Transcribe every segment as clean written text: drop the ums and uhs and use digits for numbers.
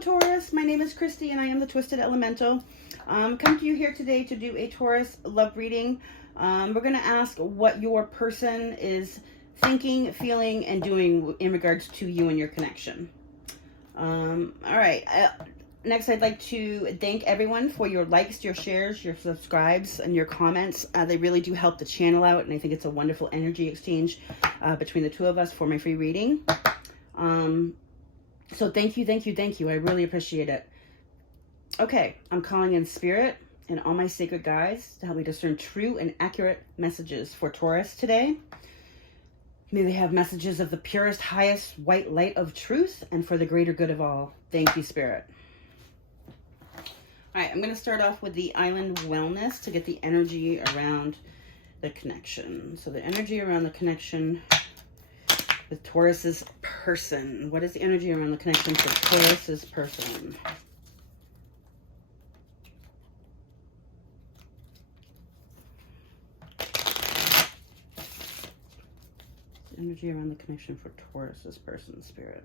Taurus. My name is Christy and I am the Twisted Elemental. Come to you here today to do a Taurus love reading. We're going to ask what your person is thinking, feeling, and doing in regards to you and your connection. All right. Next, I'd like to thank everyone for your likes, your shares, your subscribes, and your comments. They really do help the channel out, and I think it's a wonderful energy exchange between the two of us for my free reading. So thank you, thank you, thank you. I really appreciate it. Okay, I'm calling in spirit and all my sacred guides to help me discern true and accurate messages for Taurus today. May they have messages of the purest, highest white light of truth and for the greater good of all. Thank you, Spirit. All right, I'm going to start off with the Island Wellness to get the energy around the connection. So the energy around the connection with Taurus's person. What is the energy around the connection for Taurus's person? Energy around the connection for Taurus's person, Spirit.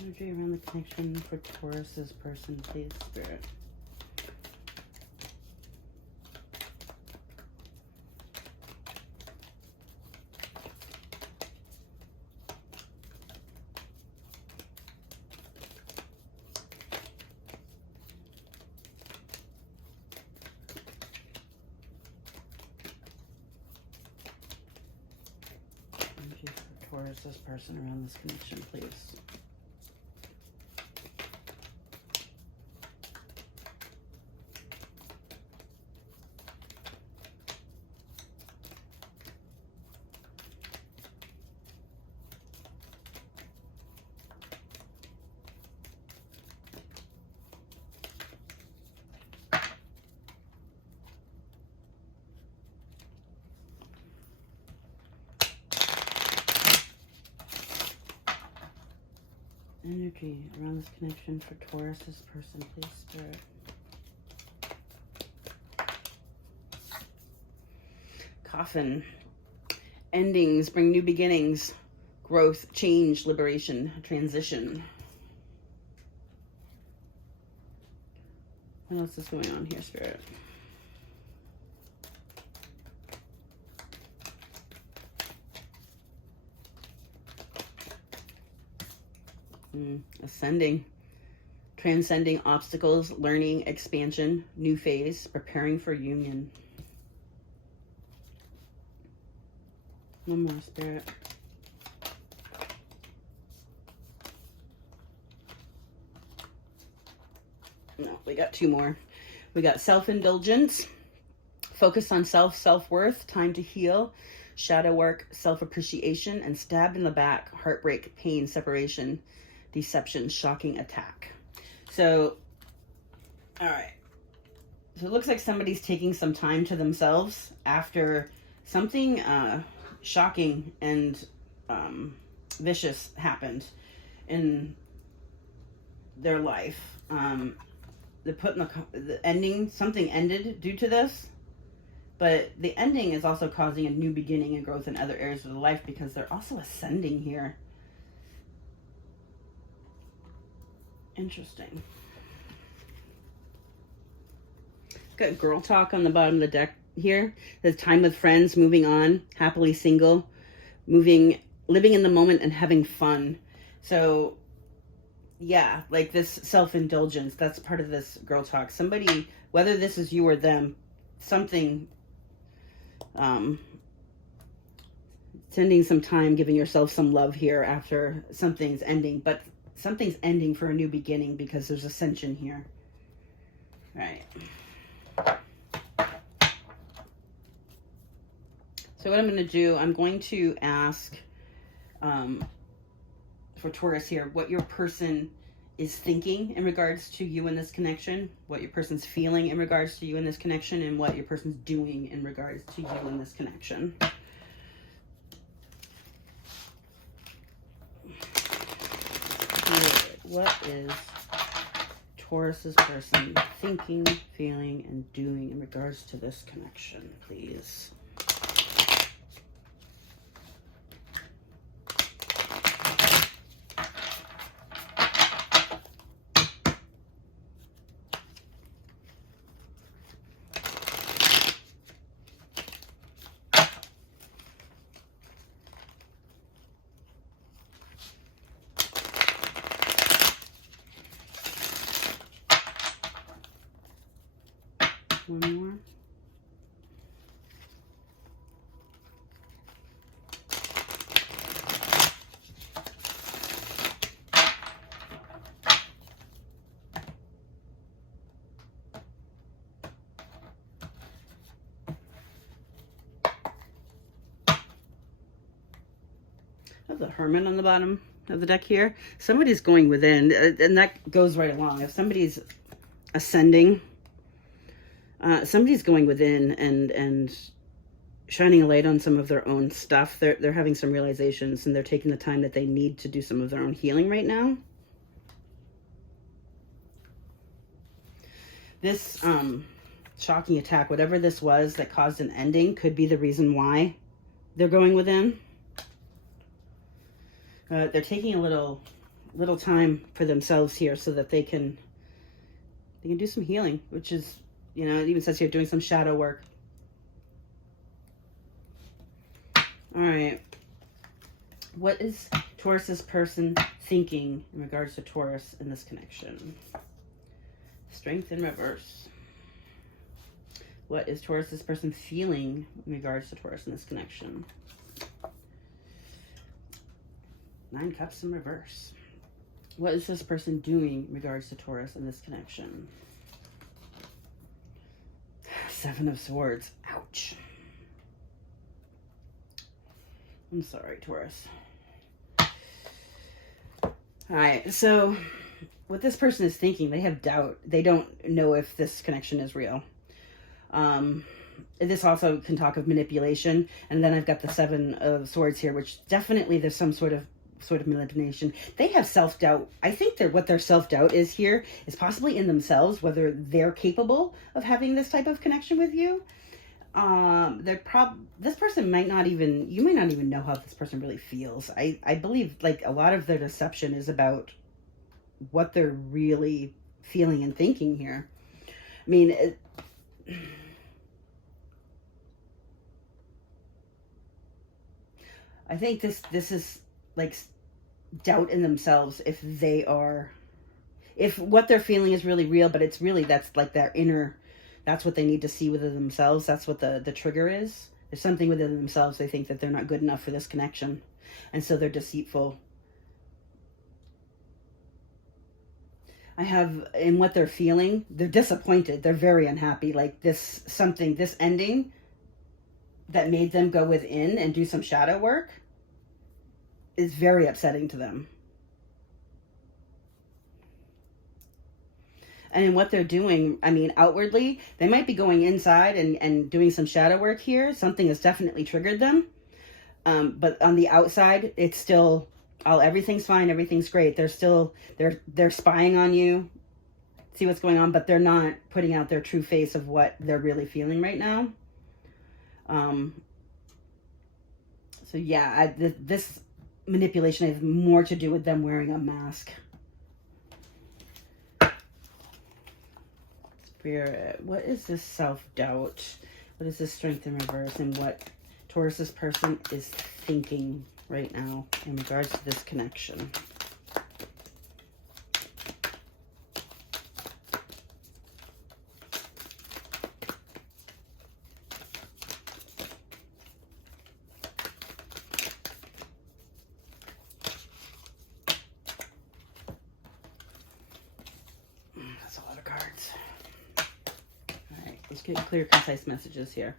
Energy around the connection for Taurus's person, please, Spirit. Energy for Taurus's person around this connection, please. Energy around this connection for Taurus's person, please, Spirit. Coffin. Endings bring new beginnings, growth, change, liberation, transition. What else is going on here, Spirit? Ascending, transcending obstacles, learning, expansion, new phase, preparing for union. One more, Spirit. No, we got two more. We got self-indulgence, focus on self-worth, time to heal, shadow work, self-appreciation, and stabbed in the back, heartbreak, pain, separation, deception, shocking attack. So, all right. So it looks like somebody's taking some time to themselves after something shocking and vicious happened in their life. They put in the ending, something ended due to this, but the ending is also causing a new beginning and growth in other areas of the life because they're also ascending here. Interesting. Got girl talk on the bottom of the deck here. There's time with friends, moving on, happily single, living in the moment and having fun. So yeah, like this self-indulgence, that's part of this girl talk. Somebody, whether this is you or them, something, spending some time, giving yourself some love here after something's ending, but something's ending for a new beginning because there's ascension here. All right. So what I'm going to do, I'm going to ask for Taurus here, what your person is thinking in regards to you in this connection, what your person's feeling in regards to you in this connection, and what your person's doing in regards to you in this connection. What is Taurus's person thinking, feeling, and doing in regards to this connection, please? One more. There's a Hermit on the bottom of the deck here. Somebody's going within, and that goes right along. If somebody's ascending, somebody's going within and shining a light on some of their own stuff. They're having some realizations, and they're taking the time that they need to do some of their own healing right now. This shocking attack, whatever this was that caused an ending, could be the reason why they're going within. They're taking a little time for themselves here so that they can do some healing, which is, you know, it even says here doing some shadow work. All right. What is Taurus's person thinking in regards to Taurus in this connection? Strength in reverse. What is Taurus's person feeling in regards to Taurus in this connection? 9 Cups in reverse. What is this person doing in regards to Taurus in this connection? 7 of Swords. Ouch. I'm sorry, Taurus. All right, so what this person is thinking, they have doubt. They don't know if this connection is real. This also can talk of manipulation. And then I've got the 7 of Swords here, which definitely there's some sort of manipulation. They have self-doubt. I think that what their self-doubt is here is possibly in themselves, whether they're capable of having this type of connection with you. This person might not even, you might not even know how this person really feels. I believe like a lot of their deception is about what they're really feeling and thinking here. I mean, I think this is like doubt in themselves if what they're feeling is really real, but it's really, that's like their inner, that's what they need to see within themselves. That's what the trigger is. There's something within themselves. They think that they're not good enough for this connection. And so they're deceitful. I have, in what they're feeling, they're disappointed. They're very unhappy. Like this ending that made them go within and do some shadow work is very upsetting to them. And in what they're doing, I mean, outwardly, they might be going inside and doing some shadow work here. Something has definitely triggered them. But on the outside, it's still, everything's fine, everything's great. They're still, they're spying on you, see what's going on, but they're not putting out their true face of what they're really feeling right now. So yeah, this manipulation has more to do with them wearing a mask. Spirit, what is this self-doubt? What is this strength in reverse? And what Taurus's person is thinking right now in regards to this connection? That's a lot of cards. All right, let's get clear, concise messages here.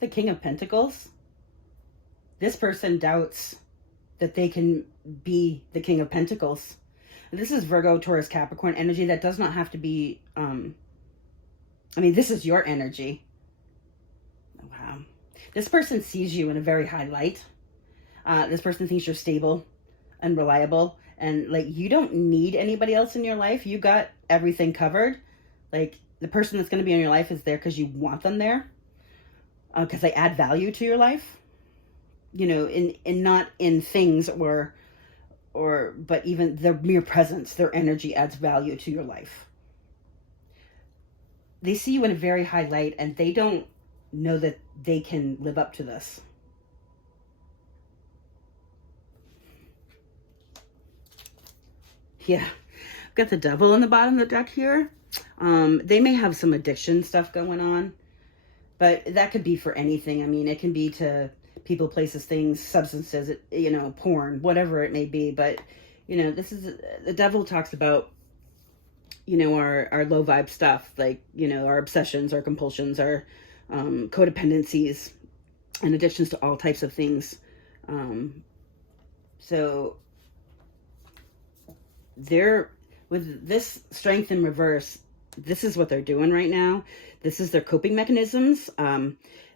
The King of Pentacles. This person doubts that they can be the King of Pentacles. This is Virgo, Taurus, Capricorn energy. That does not have to be, I mean, this is your energy. Wow. This person sees you in a very high light. This person thinks you're stable and reliable. And like, you don't need anybody else in your life. You got everything covered. Like, the person that's going to be in your life is there because you want them there. Because they add value to your life. You know, in not in things but even their mere presence, their energy adds value to your life. They see you in a very high light and they don't know that they can live up to this. Yeah, I've got the devil on the bottom of the deck here. They may have some addiction stuff going on, but that could be for anything. I mean, it can be to people, places, things, substances, you know, porn, whatever it may be. But, you know, this is, the devil talks about, you know, our low vibe stuff, like, you know, our obsessions, our compulsions, our codependencies and addictions to all types of things. So they're, with this strength in reverse, this is what they're doing right now. This is their coping mechanisms.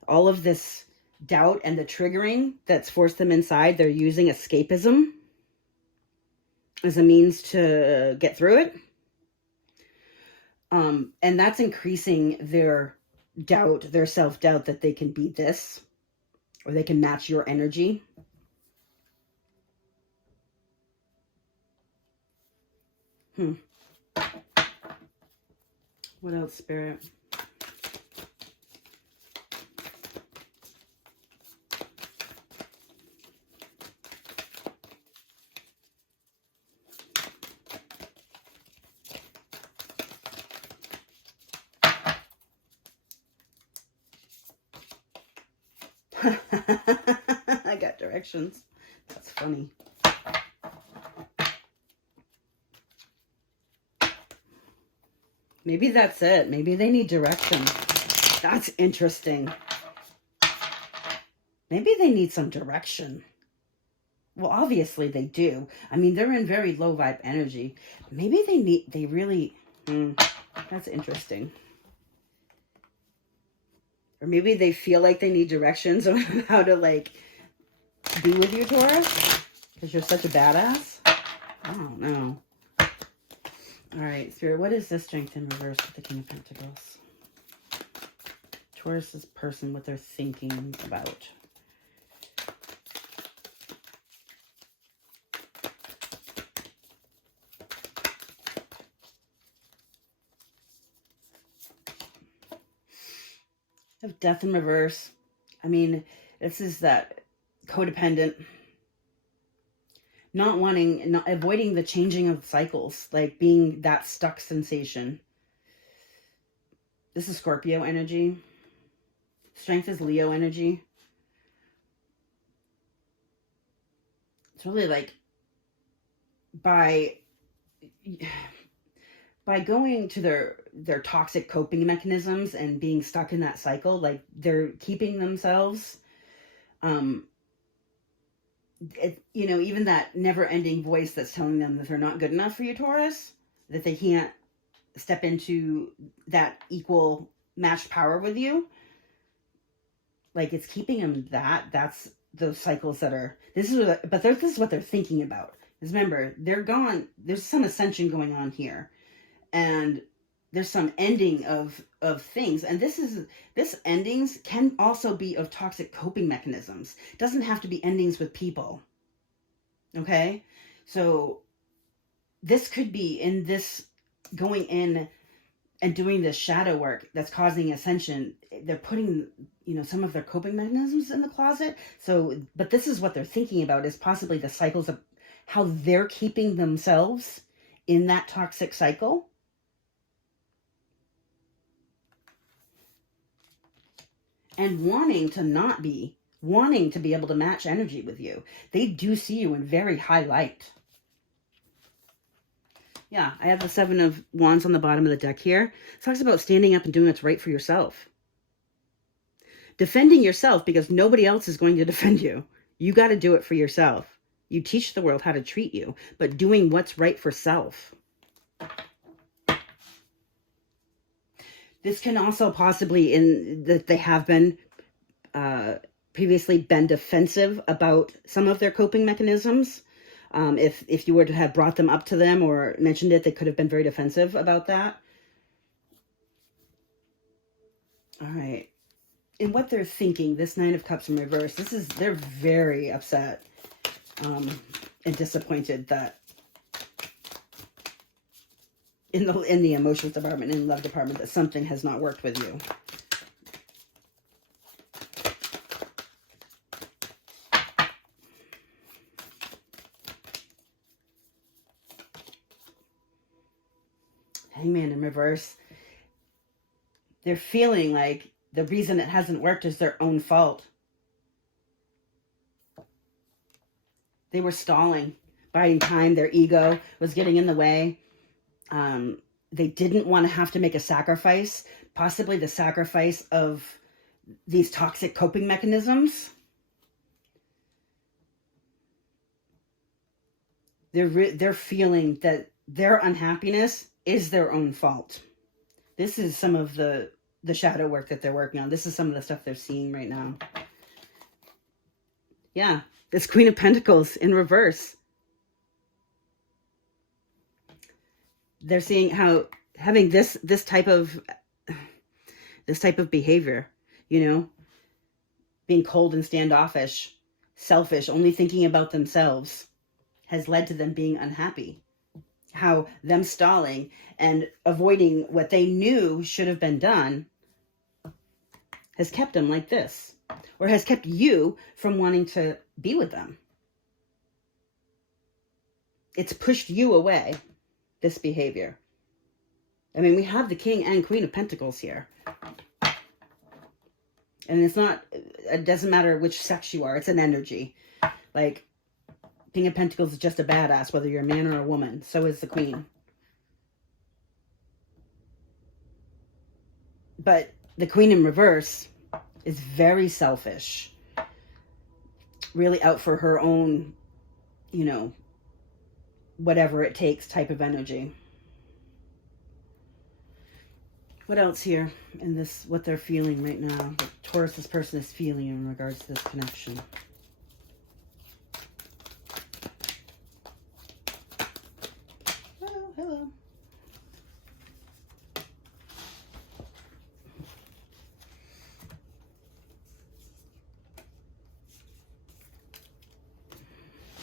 All of this doubt and the triggering that's forced them inside, they're using escapism as a means to get through it. And that's increasing their doubt, their self-doubt that they can be this, or they can match your energy. What else, Spirit? I got directions. That's funny. Maybe that's it. Maybe they need direction. That's interesting. Maybe they need some direction. Well, obviously they do. I mean, they're in very low vibe energy. Maybe they really, that's interesting. Or maybe they feel like they need directions on how to, like, be with you, Taurus, because you're such a badass. I don't know. All right, Spirit, what is this strength in reverse with the King of Pentacles? Taurus's person, what they're thinking about. Of Death in reverse. I mean, this is that codependent, avoiding the changing of cycles, like being that stuck sensation. This is Scorpio energy. Strength is Leo energy. It's really like by going to their toxic coping mechanisms and being stuck in that cycle, like they're keeping themselves, you know, even that never-ending voice that's telling them that they're not good enough for you, Taurus, that they can't step into that equal matched power with you. Like, it's keeping them that's those cycles that are, this is what they're thinking about. Because remember, they're gone, there's some ascension going on here. And there's some ending of things. And this endings can also be of toxic coping mechanisms. It doesn't have to be endings with people. Okay? So this could be in this going in and doing this shadow work that's causing ascension. They're putting, you know, some of their coping mechanisms in the closet. So, but this is what they're thinking about, is possibly the cycles of how they're keeping themselves in that toxic cycle. And wanting to be able to match energy with you. They do see you in very high light. Yeah, I have the Seven of Wands on the bottom of the deck here. It talks about standing up and doing what's right for yourself. Defending yourself, because nobody else is going to defend you. You got to do it for yourself. You teach the world how to treat you, but doing what's right for self. This can also possibly, in that they have been previously been defensive about some of their coping mechanisms. If you were to have brought them up to them or mentioned it, they could have been very defensive about that. All right. And what they're thinking, this Nine of Cups in reverse, they're very upset and disappointed that in the emotions department, in the love department, that something has not worked with you. Hangman in reverse. They're feeling like the reason it hasn't worked is their own fault. They were stalling, biding time. Their ego was getting in the way. They didn't want to have to make a sacrifice, possibly the sacrifice of these toxic coping mechanisms. They're feeling that their unhappiness is their own fault. This is some of the shadow work that they're working on. This is some of the stuff they're seeing right now. Yeah, this Queen of Pentacles in reverse. They're seeing how having this type of behavior, you know, being cold and standoffish, selfish, only thinking about themselves, has led to them being unhappy. How them stalling and avoiding what they knew should have been done has kept them like this, or has kept you from wanting to be with them. It's pushed you away, this behavior. I mean, we have the King and Queen of Pentacles here. And it doesn't matter which sex you are, it's an energy. Like, King of Pentacles is just a badass, whether you're a man or a woman. So is the Queen. But the Queen in reverse is very selfish. Really out for her own, you know, whatever it takes type of energy. What else here in this, what they're feeling right now? What Taurus, this person is feeling in regards to this connection. Oh, hello.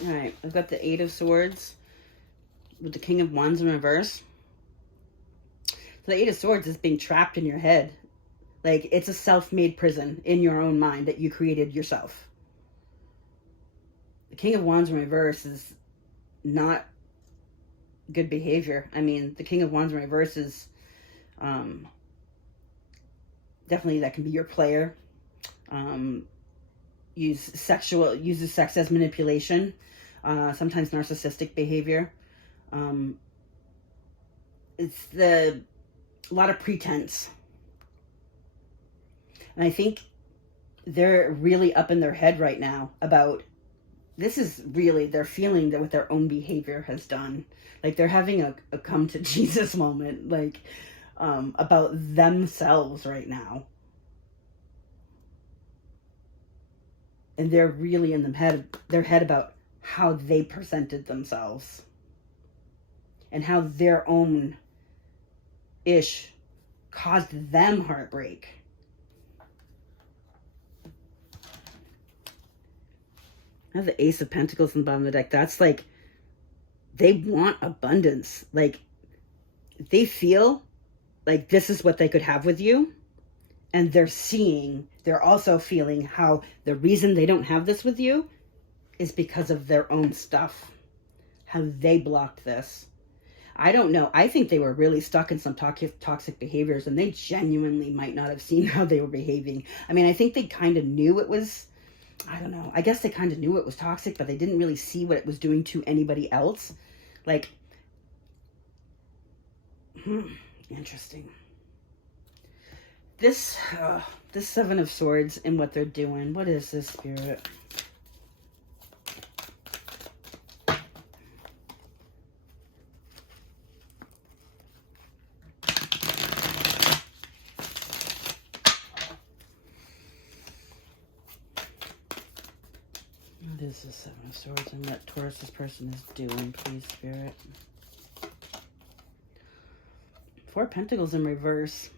All right, I've got the Eight of Swords with the King of Wands in reverse. So the Eight of Swords is being trapped in your head. Like, it's a self-made prison in your own mind that you created yourself. The King of Wands in reverse is not good behavior. I mean, the King of Wands in reverse is definitely, that can be your player. Uses sex as manipulation. Sometimes narcissistic behavior. It's a lot of pretense. And I think they're really up in their head right now about, this is really, they're feeling that what their own behavior has done. Like, they're having a come to Jesus moment, like, about themselves right now. And they're really in their head about how they presented themselves. And how their own ish caused them heartbreak. I have the Ace of Pentacles in the bottom of the deck. That's like, they want abundance. Like, they feel like this is what they could have with you. And they're also feeling how the reason they don't have this with you is because of their own stuff. How they blocked this. I don't know. I think they were really stuck in some toxic behaviors, and they genuinely might not have seen how they were behaving. I mean, I think they kind of knew it was, I don't know. I guess they kind of knew it was toxic, but they didn't really see what it was doing to anybody else. Like, interesting. This Seven of Swords and what they're doing. What is this, Spirit? is the Seven of Swords and what Taurus's person is doing, please, Spirit? Four of Pentacles in reverse.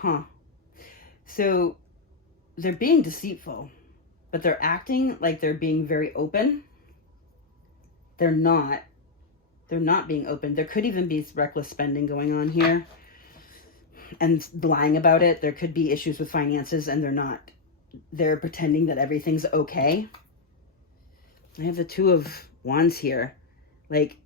Huh. So they're being deceitful, but they're acting like they're being very open. They're not. They're not being open. There could even be reckless spending going on here and lying about it. There could be issues with finances and they're not. They're pretending that everything's okay. I have the Two of Wands here. Like,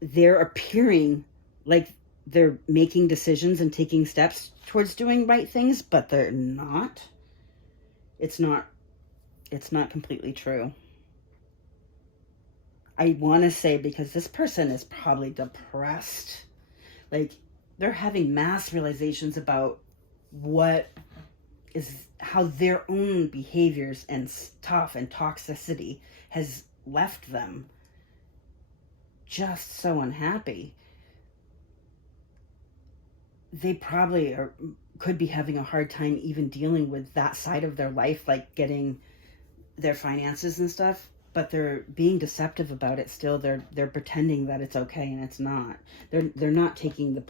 they're appearing like they're making decisions and taking steps towards doing right things, but they're not. It's not completely true. I want to say because this person is probably depressed. Like, they're having mass realizations about how their own behaviors and stuff and toxicity has left them just so unhappy. They probably could be having a hard time even dealing with that side of their life, like getting their finances and stuff, but they're being deceptive about it still. They're pretending that it's okay and it's not. They're not taking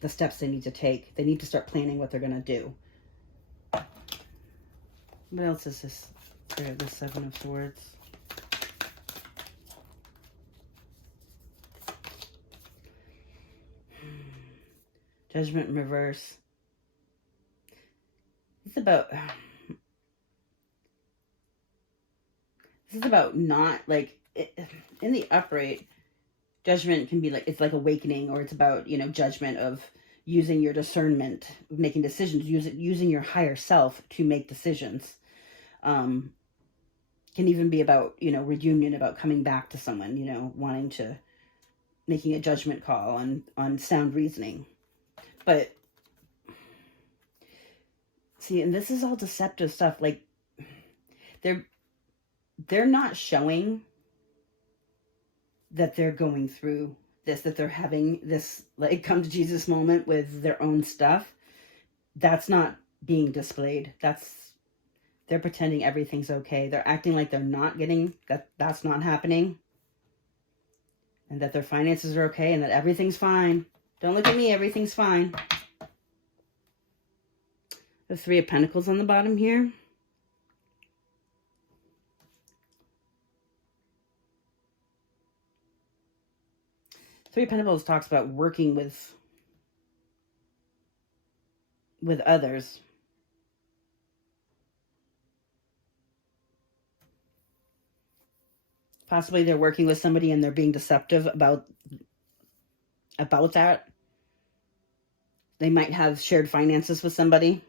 the steps they need to take. They need to start planning what they're going to do. What else is this? The Seven of Swords. Judgment in reverse. This is about not, like, in the upright, judgment can be like, it's like awakening, or it's about, you know, judgment of using your discernment, making decisions, using your higher self to make decisions. Can even be about, you know, reunion, about coming back to someone, you know, making a judgment call on sound reasoning. But see, and this is all deceptive stuff. Like, they're not showing that they're going through this, that they're having this, like, come to Jesus moment with their own stuff. That's not being displayed. They're pretending everything's okay. They're acting like they're not getting that's not happening. And that their finances are okay and that everything's fine. Don't look at me, everything's fine. The Three of Pentacles on the bottom here. Three of Pentacles talks about working with others. Possibly they're working with somebody and they're being deceptive about that. They might have shared finances with somebody.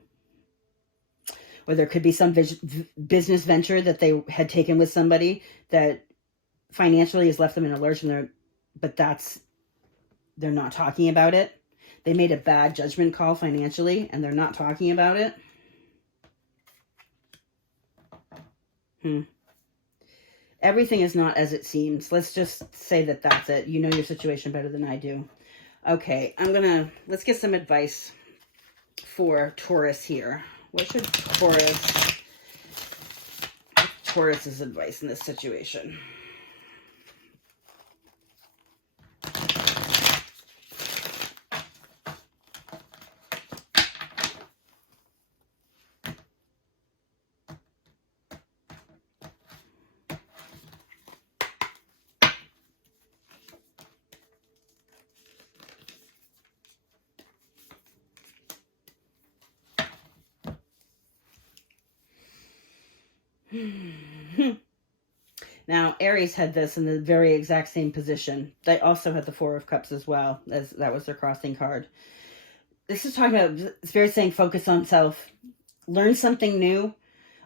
Or there could be some business venture that they had taken with somebody that financially has left them in a lurch, but they're not talking about it. They made a bad judgment call financially and they're not talking about it. Everything is not as it seems. Let's just say that that's it. You know your situation better than I do. Okay, let's get some advice for Taurus here. What should Taurus's advice in this situation? Now, Aries had this in the very exact same position. They also had the Four of Cups as well, as that was their crossing card. This is talking about, it's very saying focus on self. Learn something new,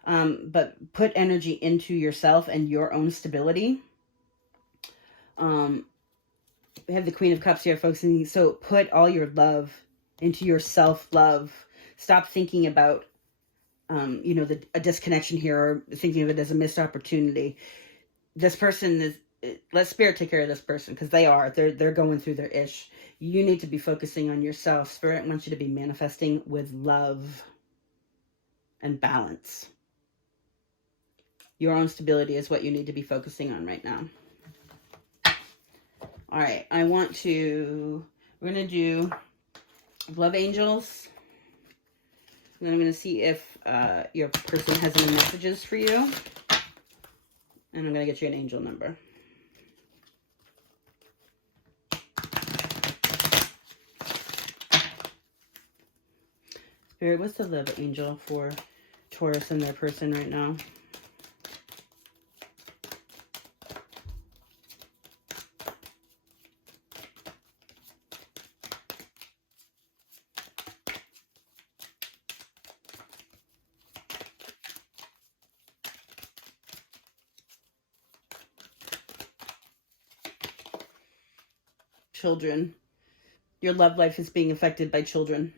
but put energy into yourself and your own stability. We have the Queen of Cups here, focusing. So put all your love into your self-love. Stop thinking about a disconnection here, or thinking of it as a missed opportunity. This person let Spirit take care of this person, because they're going through their ish. You need to be focusing on yourself. Spirit wants you to be manifesting with love and balance. Your own stability is what you need to be focusing on right now. All right, we're going to do Love Angels. And I'm going to see if your person has any messages for you. And I'm going to get you an angel number. Spirit, what's the love angel for Taurus and their person right now? Children. Your love life is being affected by children.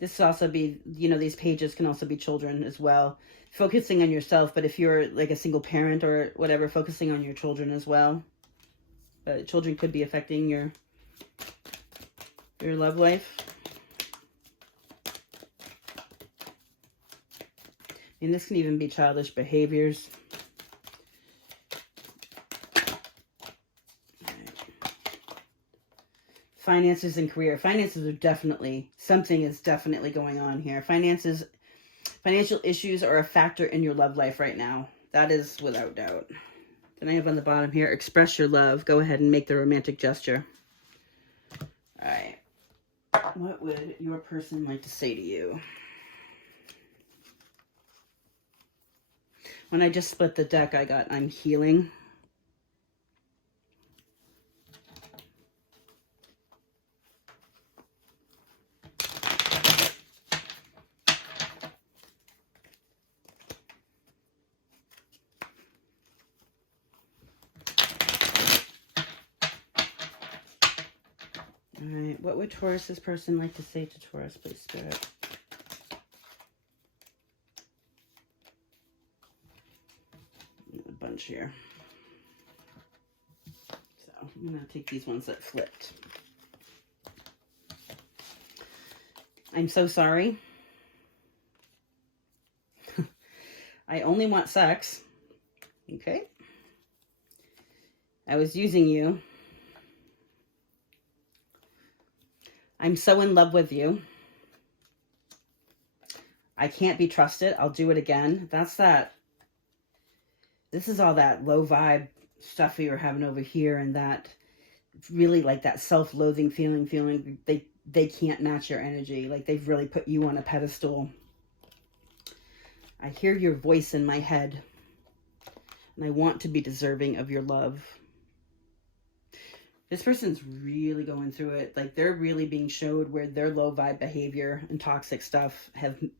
This could also be, these pages can also be children as well. Focusing on yourself, but if you're like a single parent or whatever, focusing on your children as well. But children could be affecting your love life. And this can even be childish behaviors. Finances and career. Finances are definitely, something is definitely going on here. Financial issues are a factor in your love life right now. That is without doubt. Then I have on the bottom here, express your love. Go ahead and make the romantic gesture. All right. What would your person like to say to you? When I just split the deck, I got, I'm healing. All right, what would Taurus's person like to say to Taurus, please, Spirit? A bunch here. So I'm going to take these ones that flipped. I'm so sorry. I only want sex. Okay. I was using you. I'm so in love with you. I can't be trusted. I'll do it again. That's that. This is all that low vibe stuff we were having over here, and that really like that self-loathing feeling they can't match your energy. Like they've really put you on a pedestal. I hear your voice in my head, and I want to be deserving of your love. This person's really going through it. Like they're really being showed where their low vibe behavior and toxic stuff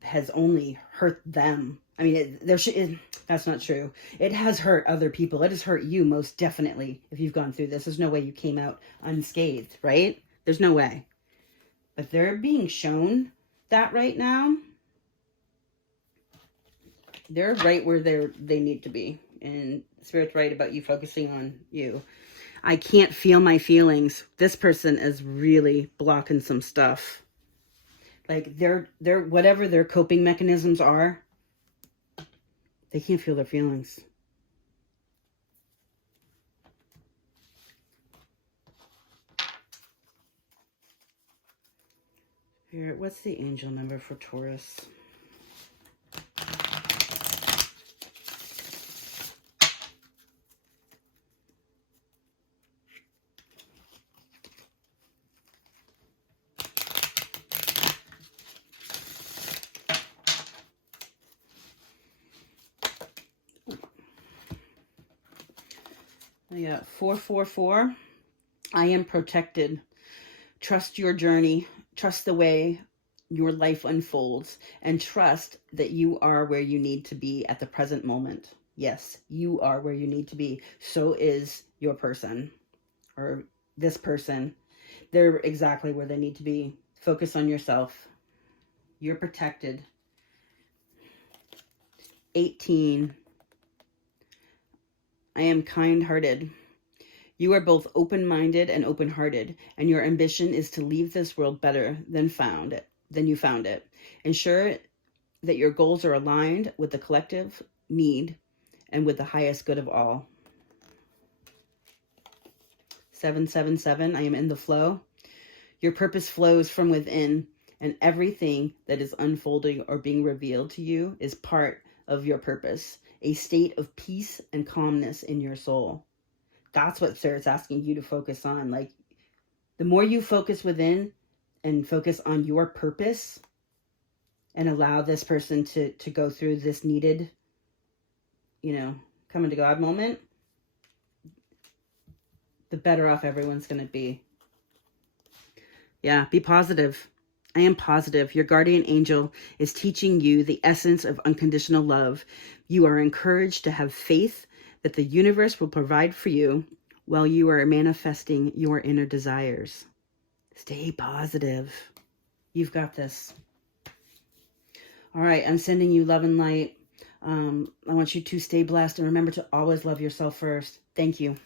has only hurt them. I mean, that's not true. It has hurt other people. It has hurt you most definitely if you've gone through this. There's no way you came out unscathed, right? There's no way. But they're being shown that right now. They're right where they need to be. And Spirit's right about you focusing on you. I can't feel my feelings. This person is really blocking some stuff. Like they're whatever their coping mechanisms are, they can't feel their feelings. Here, what's the angel number for Taurus? I got 444. I am protected. Trust your journey. Trust the way your life unfolds. And trust that you are where you need to be at the present moment. Yes, you are where you need to be. So is your person. Or this person. They're exactly where they need to be. Focus on yourself. You're protected. 18. I am kind-hearted. You are both open-minded and open-hearted, and your ambition is to leave this world better than you found it. Ensure that your goals are aligned with the collective need and with the highest good of all. 777, I am in the flow. Your purpose flows from within, and everything that is unfolding or being revealed to you is part of your purpose, a state of peace and calmness in your soul. That's what Spirit's asking you to focus on. Like, the more you focus within and focus on your purpose and allow this person to go through this needed, coming to God moment, the better off everyone's going to be. Yeah, be positive. I am positive. Your guardian angel is teaching you the essence of unconditional love. You are encouraged to have faith that the universe will provide for you while you are manifesting your inner desires. Stay positive. You've got this. All right, I'm sending you love and light. I want you to stay blessed and remember to always love yourself first. Thank you.